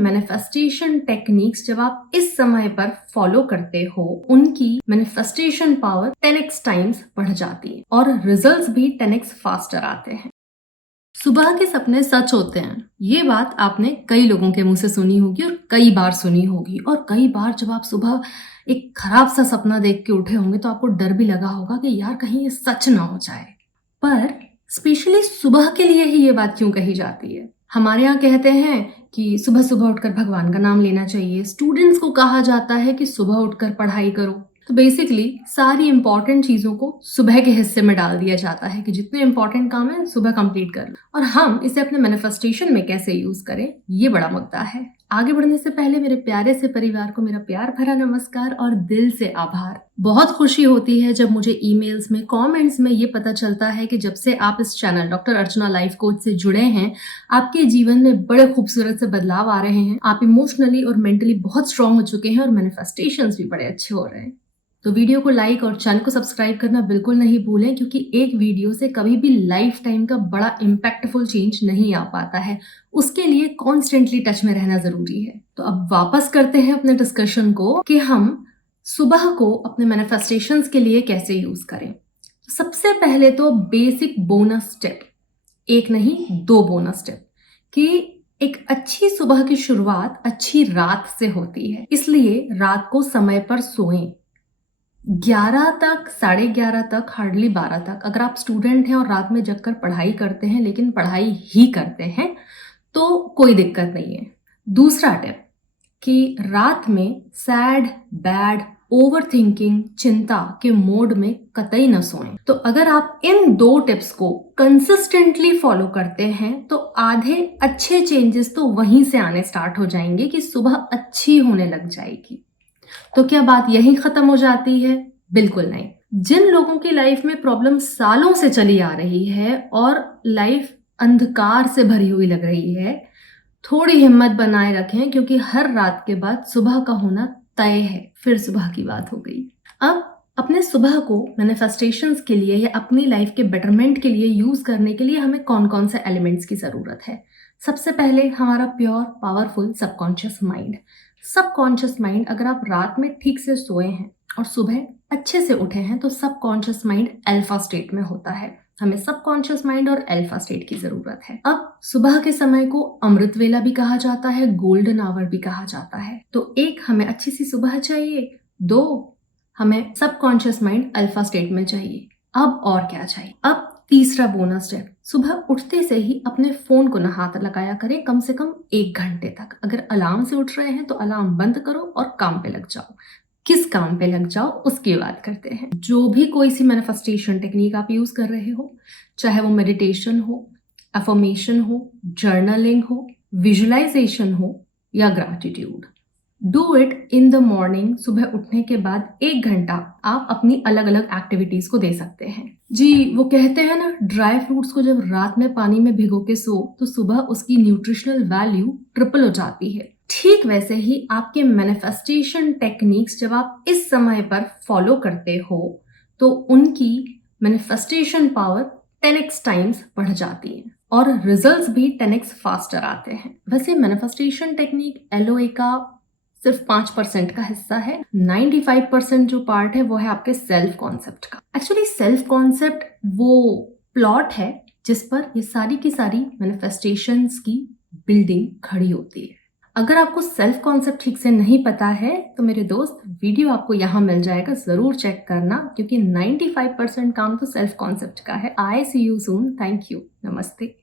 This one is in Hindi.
मैनिफेस्टेशन टेक्निक्स जब आप इस समय पर फॉलो करते हो, उनकी मैनिफेस्टेशन पावर 10x टाइम्स बढ़ जाती है और रिजल्ट्स भी 10x फास्टर आते हैं। सुबह के सपने सच होते हैं, ये बात आपने कई लोगों के मुंह से सुनी होगी और कई बार सुनी होगी। और कई बार जब आप सुबह एक खराब सा सपना देख के उठे होंगे तो आपको डर भी लगा होगा कि यार कहीं ये सच ना हो जाए। पर स्पेशली सुबह के लिए ही ये बात क्यों कही जाती है? हमारे यहाँ कहते हैं कि सुबह सुबह उठकर भगवान का नाम लेना चाहिए। स्टूडेंट्स को कहा जाता है कि सुबह उठकर पढ़ाई करो। तो बेसिकली सारी इंपॉर्टेंट चीजों को सुबह के हिस्से में डाल दिया जाता है कि जितने इंपॉर्टेंट काम है सुबह कंप्लीट कर लो। और हम इसे अपने मैनिफेस्टेशन में कैसे यूज करें, ये बड़ा मुद्दा है। आगे बढ़ने से पहले मेरे प्यारे से परिवार को मेरा प्यार भरा नमस्कार और दिल से आभार। बहुत खुशी होती है जब मुझे ईमेल्स में, कमेंट्स में ये पता चलता है कि जब से आप इस चैनल डॉक्टर अर्चना लाइफ कोच से जुड़े हैं, आपके जीवन में बड़े खूबसूरत से बदलाव आ रहे हैं। आप इमोशनली और मेंटली बहुत स्ट्रांग हो चुके हैं और मैनिफेस्टेशंस भी बड़े अच्छे हो रहे हैं। तो वीडियो को लाइक और चैनल को सब्सक्राइब करना बिल्कुल नहीं भूलें, क्योंकि एक वीडियो से कभी भी लाइफ टाइम का बड़ा इम्पैक्टफुल चेंज नहीं आ पाता है। उसके लिए कॉन्स्टेंटली टच में रहना जरूरी है। तो अब वापस करते हैं अपने डिस्कशन को कि हम सुबह को अपने मैनिफेस्टेशंस के लिए कैसे यूज करें। सबसे पहले तो बेसिक बोनस टिप, एक नहीं 2 बोनस टिप, कि एक अच्छी सुबह की शुरुआत अच्छी रात से होती है। इसलिए रात को समय पर सोएं। 11 तक, 11:30 तक, हार्डली 12 तक अगर आप स्टूडेंट हैं और रात में जगकर पढ़ाई करते हैं, लेकिन पढ़ाई ही करते हैं, तो कोई दिक्कत नहीं है। दूसरा टिप कि रात में सैड, बैड, ओवर थिंकिंग, चिंता के मोड में कतई न सोएं। तो अगर आप इन 2 टिप्स को कंसिस्टेंटली फॉलो करते हैं तो आधे अच्छे चेंजेस तो वहीं से आने स्टार्ट हो जाएंगे कि सुबह अच्छी होने लग जाएगी। तो क्या बात यहीं खत्म हो जाती है? बिल्कुल नहीं। जिन लोगों की लाइफ में प्रॉब्लम सालों से चली आ रही है और लाइफ अंधकार से भरी हुई लग रही है, थोड़ी हिम्मत बनाए रखें, क्योंकि हर रात के बाद सुबह का होना तय है। फिर सुबह की बात हो गई। अब अपने सुबह को मैनिफेस्टेशंस के लिए या अपनी लाइफ के बेटरमेंट के लिए यूज करने के लिए हमें कौन कौन से एलिमेंट्स की जरूरत है? सबसे पहले हमारा pure powerful subconscious mind. Subconscious mind, अगर आप रात में ठीक से सोए हैं और सुबह अच्छे से उठे हैं तो सबकॉन्शियस माइंड अल्फा स्टेट में होता है। हमें सबकॉन्शियस माइंड और अल्फा स्टेट की जरूरत है। अब सुबह के समय को अमृत वेला भी कहा जाता है, गोल्डन आवर भी कहा जाता है। तो एक, हमें अच्छी सी सुबह चाहिए। 2, हमें सबकॉन्शियस माइंड अल्फा स्टेट में चाहिए। अब और क्या चाहिए? अब तीसरा बोनस टिप, सुबह उठते से ही अपने फोन को ना हाथ लगाया करें कम से कम 1 घंटे तक। अगर अलार्म से उठ रहे हैं तो अलार्म बंद करो और काम पे लग जाओ। किस काम पे लग जाओ उसकी बात करते हैं। जो भी कोई सी मैनिफेस्टेशन टेक्निक आप यूज कर रहे हो, चाहे वो मेडिटेशन हो, अफर्मेशन हो, जर्नलिंग हो, विजुअलाइजेशन हो या gratitude, do it in the morning. सुबह उठने के बाद 1 घंटा आप अपनी अलग अलग एक्टिविटीज को दे सकते हैं। जी, वो कहते हैं ना, ड्राई फ्रूट्स को जब रात में पानी में भिगो के सो तो सुबह उसकी न्यूट्रिशनल वैल्यू ट्रिपल हो जाती है। ठीक वैसे ही आपके मैनिफेस्टेशन टेक्निक्स जब आप इस समय पर फॉलो करते हो तो उनकी मैनिफेस्टेशन पावर 10x टाइम्स बढ़ जाती है और रिजल्ट्स भी 10x फास्टर आते हैं। वैसे मैनिफेस्टेशन टेक्निक LOA का सिर्फ 5% का हिस्सा है। 95% जो पार्ट है वो है आपके सेल्फ कॉन्सेप्ट का। एक्चुअली सेल्फ कॉन्सेप्ट वो प्लॉट है जिस पर ये सारी की सारी मैनिफेस्टेशंस की बिल्डिंग खड़ी होती है। अगर आपको सेल्फ कॉन्सेप्ट ठीक से नहीं पता है तो मेरे दोस्त, वीडियो आपको यहाँ मिल जाएगा, जरूर चेक करना, क्योंकि 95% काम तो सेल्फ कॉन्सेप्ट का है। आई सी यू सून। Thank you. नमस्ते।